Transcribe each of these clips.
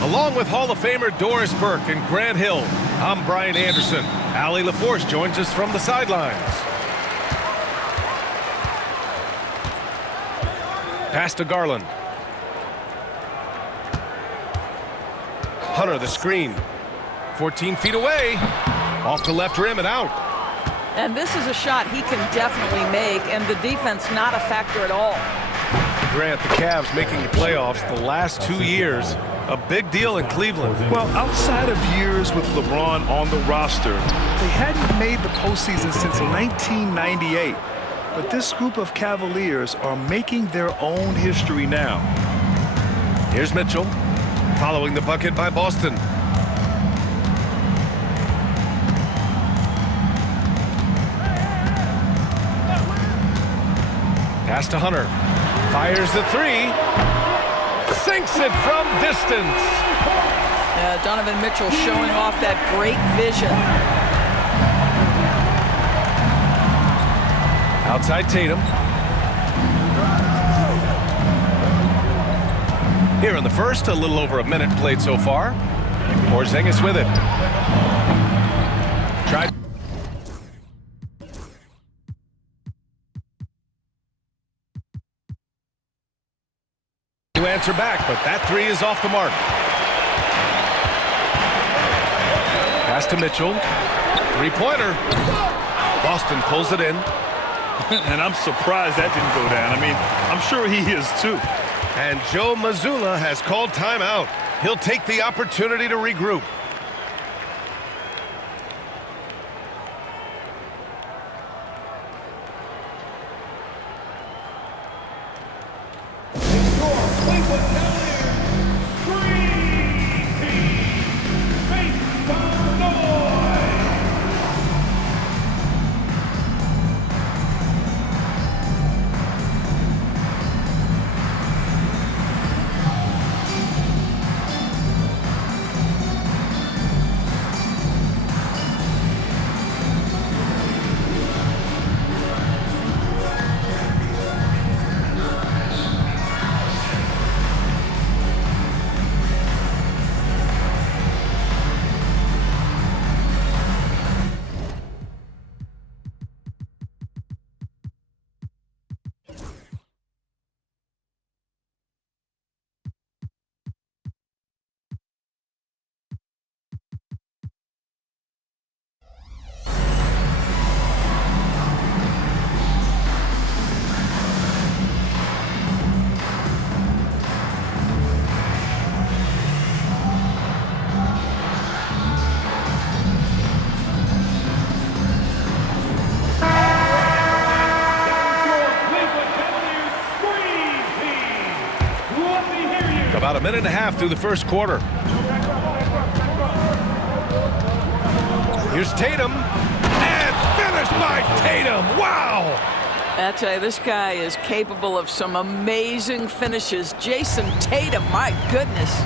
Along with Hall of Famer Doris Burke and Grant Hill, I'm Brian Anderson. Allie LaForce joins us from the sidelines. Pass to Garland. Hunter the screen. 14 feet away. Off the left rim and out. And this is a shot he can definitely make, and the defense not a factor at all. Grant, the Cavs making the playoffs the last 2 years. A big deal in Cleveland. Well, outside of years with LeBron on the roster, they hadn't made the postseason since 1998. But this group of Cavaliers are making their own history now. Here's Mitchell, following the bucket by Boston. Pass to Hunter. Fires the three. Sinks it from distance. Donovan Mitchell showing off that great vision. Outside Tatum. Here in the first, a little over a minute played so far. Porzingis with it. Tried. To answer back, but that three is off the mark. Pass to Mitchell. Three-pointer. Boston pulls it in. And I'm surprised that didn't go down. I mean, I'm sure he is too. And Joe Mazzulla has called timeout. He'll take the opportunity to regroup. About a minute and a half through the first quarter. Here's Tatum. And finished by Tatum. Wow! I tell you, this guy is capable of some amazing finishes. Jason Tatum, my goodness.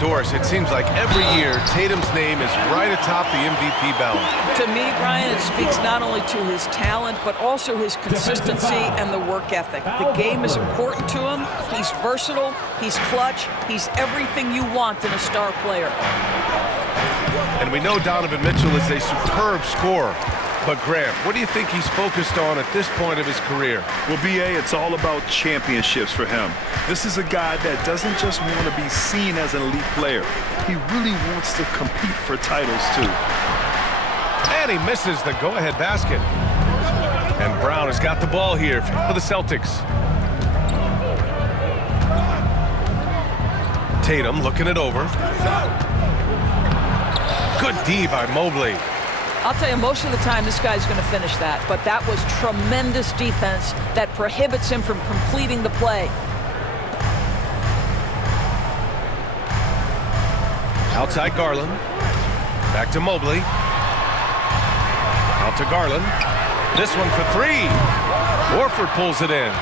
Doris, it seems like every year Tatum's name is right atop the MVP ballot. To me, Brian, it speaks not only to his talent, but also his consistency and the work ethic. The game is important to him. He's versatile. He's clutch. He's everything you want in a star player. And we know Donovan Mitchell is a superb scorer. But Grant, what do you think he's focused on at this point of his career? Well, B.A., it's all about championships for him. This is a guy that doesn't just want to be seen as an elite player. He really wants to compete for titles, too. And he misses the go-ahead basket. And Brown has got the ball here for the Celtics. Tatum looking it over. Good D by Mobley. I'll tell you, most of the time this guy's going to finish that, but that was tremendous defense that prohibits him from completing the play. Outside Garland. Back to Mobley. Out to Garland. This one for three. Horford pulls it in.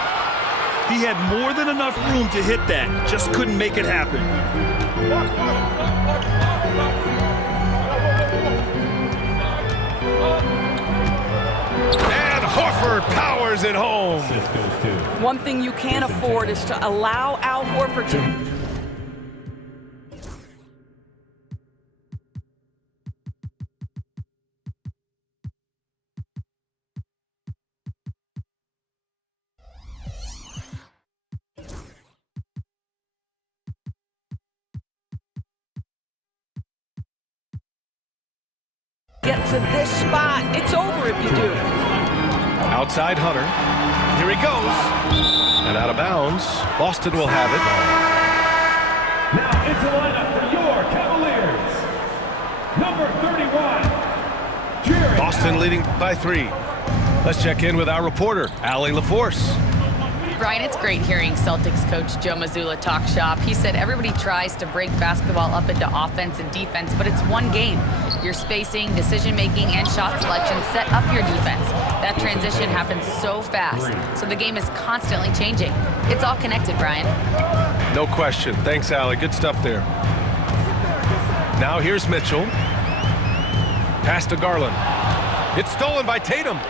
He had more than enough room to hit that, just couldn't make it happen. And Horford powers it home. One thing you can't afford is to allow Al Horford to to this spot. It's over if you do. Outside Hunter. Here he goes. And out of bounds. Boston will have it. Now it's a lineup for your Cavaliers. Number 31. Boston leading by 3. Let's check in with our reporter, Allie LaForce. Brian, it's great hearing Celtics coach Joe Mazzulla talk shop. He said everybody tries to break basketball up into offense and defense, but it's one game. Your spacing, decision-making, and shot selection set up your defense. That transition happens so fast, so the game is constantly changing. It's all connected, Brian. No question. Thanks, Allie. Good stuff there. Now here's Mitchell. Pass to Garland. It's stolen by Tatum.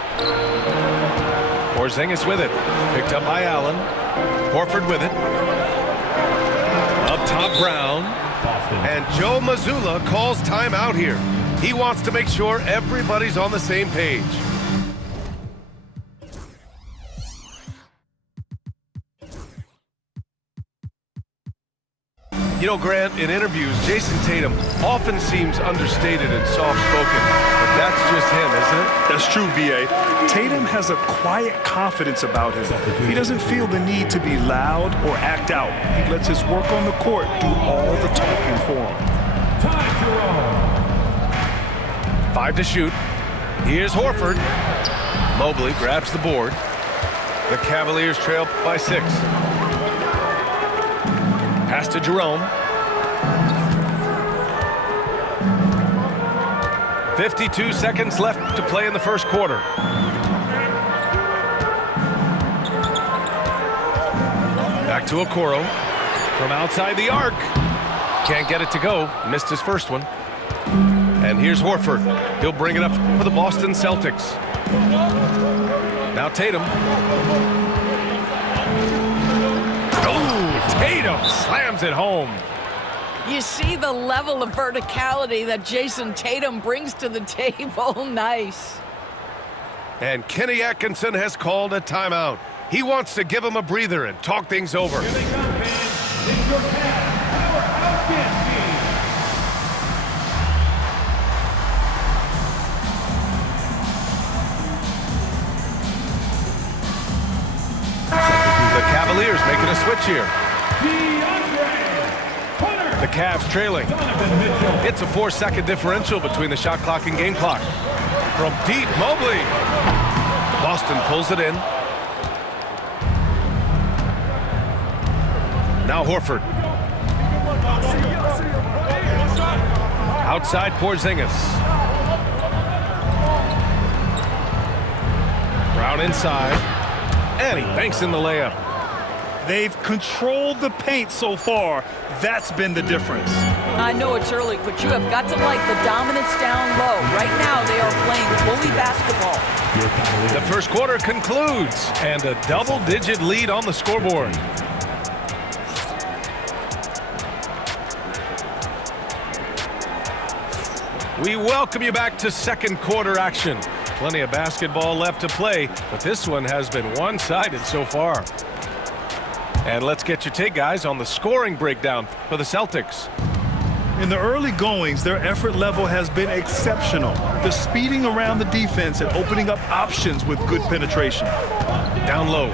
Porzingis with it. Picked up by Allen. Horford with it. Up top, Brown. And Joe Mazzulla calls timeout here. He wants to make sure everybody's on the same page. You know, Grant, in interviews, Jason Tatum often seems understated and soft-spoken, but that's just him, isn't it? That's true, B.A. Tatum has a quiet confidence about him. He doesn't feel the need to be loud or act out. He lets his work on the court do all the talking for him. Time to roll. 5 to shoot. Here's Horford. Mobley grabs the board. The Cavaliers trail by 6. Pass to Jerome. 52 seconds left to play in the first quarter. Back to Okoro. From outside the arc. Can't get it to go. Missed his first one. And here's Horford. He'll bring it up for the Boston Celtics. Now Tatum. Tatum slams it home. You see the level of verticality that Jason Tatum brings to the table. Nice. And Kenny Atkinson has called a timeout. He wants to give him a breather and talk things over. Here they come, fans. It's your Cavs Powerhouse Dance Team. The Cavaliers making a switch here. The Cavs trailing. It's a 4-second differential between the shot clock and game clock. From deep, Mobley. Boston pulls it in. Now Horford. Outside Porzingis. Brown inside. And he banks in the layup. They've controlled the paint so far. That's been the difference. I know it's early, but you have got to like the dominance down low. Right now, they are playing bully basketball. The first quarter concludes, and a double-digit lead on the scoreboard. We welcome you back to second quarter action. Plenty of basketball left to play, but this one has been one-sided so far. And let's get your take, guys, on the scoring breakdown for the Celtics. In the early goings, their effort level has been exceptional. The speeding around the defense and opening up options with good penetration. Down low.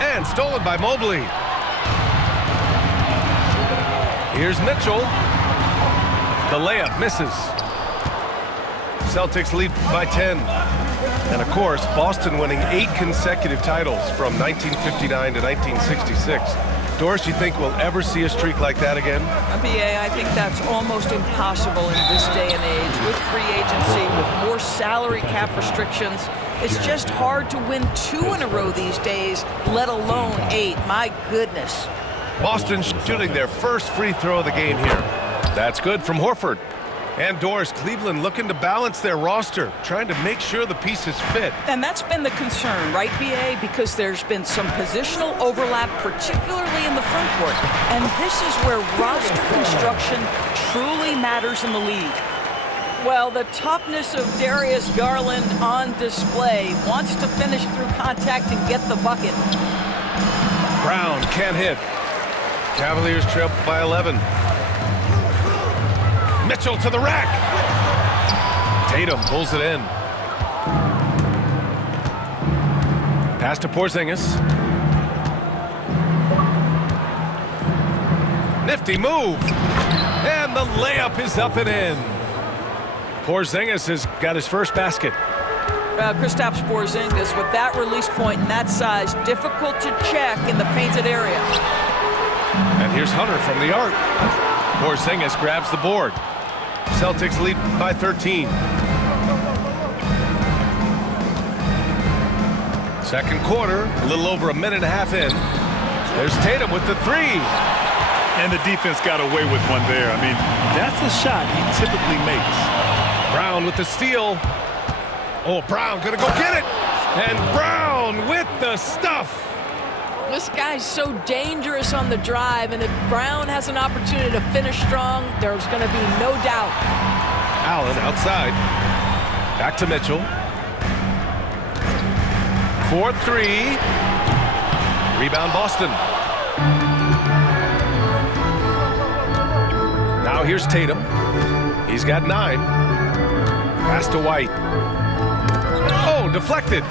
And stolen by Mobley. Here's Mitchell. The layup misses. Celtics lead by 10. And, of course, Boston winning 8 consecutive titles from 1959 to 1966. Doris, you think we'll ever see a streak like that again? BA, I think that's almost impossible in this day and age. With free agency, with more salary cap restrictions, it's just hard to win 2 in a row these days, let alone 8. My goodness. Boston shooting their first free throw of the game here. That's good from Horford. And Doris, Cleveland looking to balance their roster, trying to make sure the pieces fit. And that's been the concern, right, BA? Because there's been some positional overlap, particularly in the front court. And this is where roster construction truly matters in the league. Well, the toughness of Darius Garland on display. Wants to finish through contact and get the bucket. Brown can't hit. Cavaliers trail by 11. Mitchell to the rack. Tatum pulls it in. Pass to Porzingis. Nifty move. And the layup is up and in. Porzingis has got his first basket. Kristaps Porzingis with that release point and that size, difficult to check in the painted area. And here's Hunter from the arc. Porzingis grabs the board. Celtics lead by 13. Second quarter, a little over a minute and a half in. There's Tatum with the three. And the defense got away with one there. I mean, that's a shot he typically makes. Brown with the steal. Oh, Brown gonna go get it. And Brown with the stuff. This guy's so dangerous on the drive, and if Brown has an opportunity to finish strong, there's going to be no doubt. Allen outside. Back to Mitchell. 4-3. Rebound Boston. Now here's Tatum. He's got 9. Pass to White. Oh, deflected.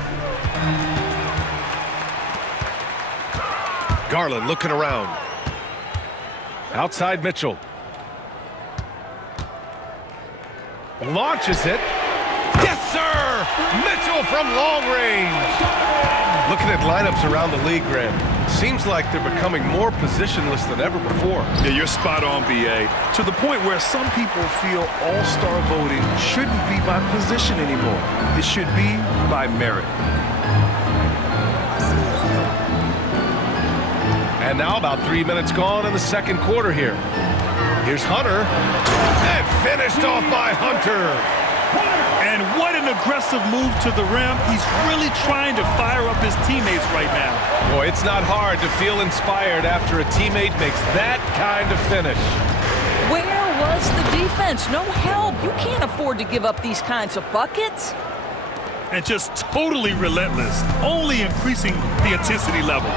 Garland looking around. Outside Mitchell. Launches it. Yes, sir! Mitchell from long range. Looking at lineups around the league, Grant. Seems like they're becoming more positionless than ever before. Yeah, you're spot on, B.A. To the point where some people feel all-star voting shouldn't be by position anymore. It should be by merit. And now about 3 minutes gone in the second quarter here. Here's Hunter. And finished off by Hunter. And what an aggressive move to the rim. He's really trying to fire up his teammates right now. Boy, it's not hard to feel inspired after a teammate makes that kind of finish. Where was the defense? No help. You can't afford to give up these kinds of buckets. And just totally relentless, only increasing the intensity level.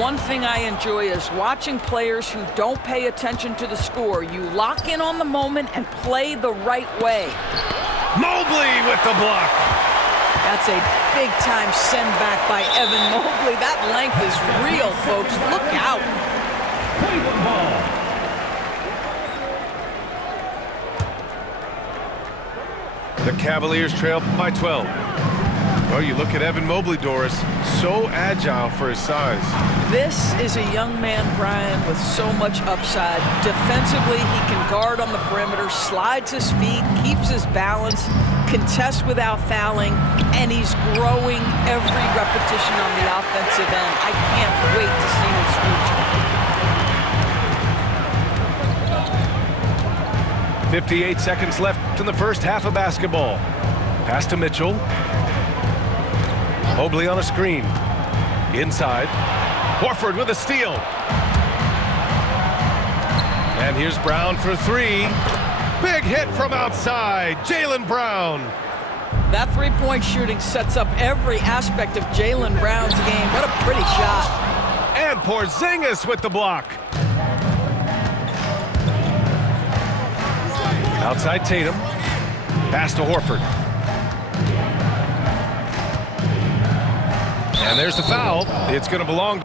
One thing I enjoy is watching players who don't pay attention to the score. You lock in on the moment and play the right way. Mobley with the block. That's a big-time send back by Evan Mobley. That length is real, folks. Look out. Cleveland ball. The Cavaliers trail by 12. Well, you look at Evan Mobley, Doris, so agile for his size. This is a young man, Brian, with so much upside. Defensively, he can guard on the perimeter, slides his feet, keeps his balance, contests without fouling, and he's growing every repetition on the offensive end. I can't wait to see his future. 58 seconds left in the first half of basketball. Pass to Mitchell. Mobley on a screen. Inside. Horford with a steal. And here's Brown for 3. Big hit from outside. Jaylen Brown. That three-point shooting sets up every aspect of Jaylen Brown's game. What a pretty shot. And Porzingis with the block. Outside Tatum. Pass to Horford. And there's the foul. It's going to belong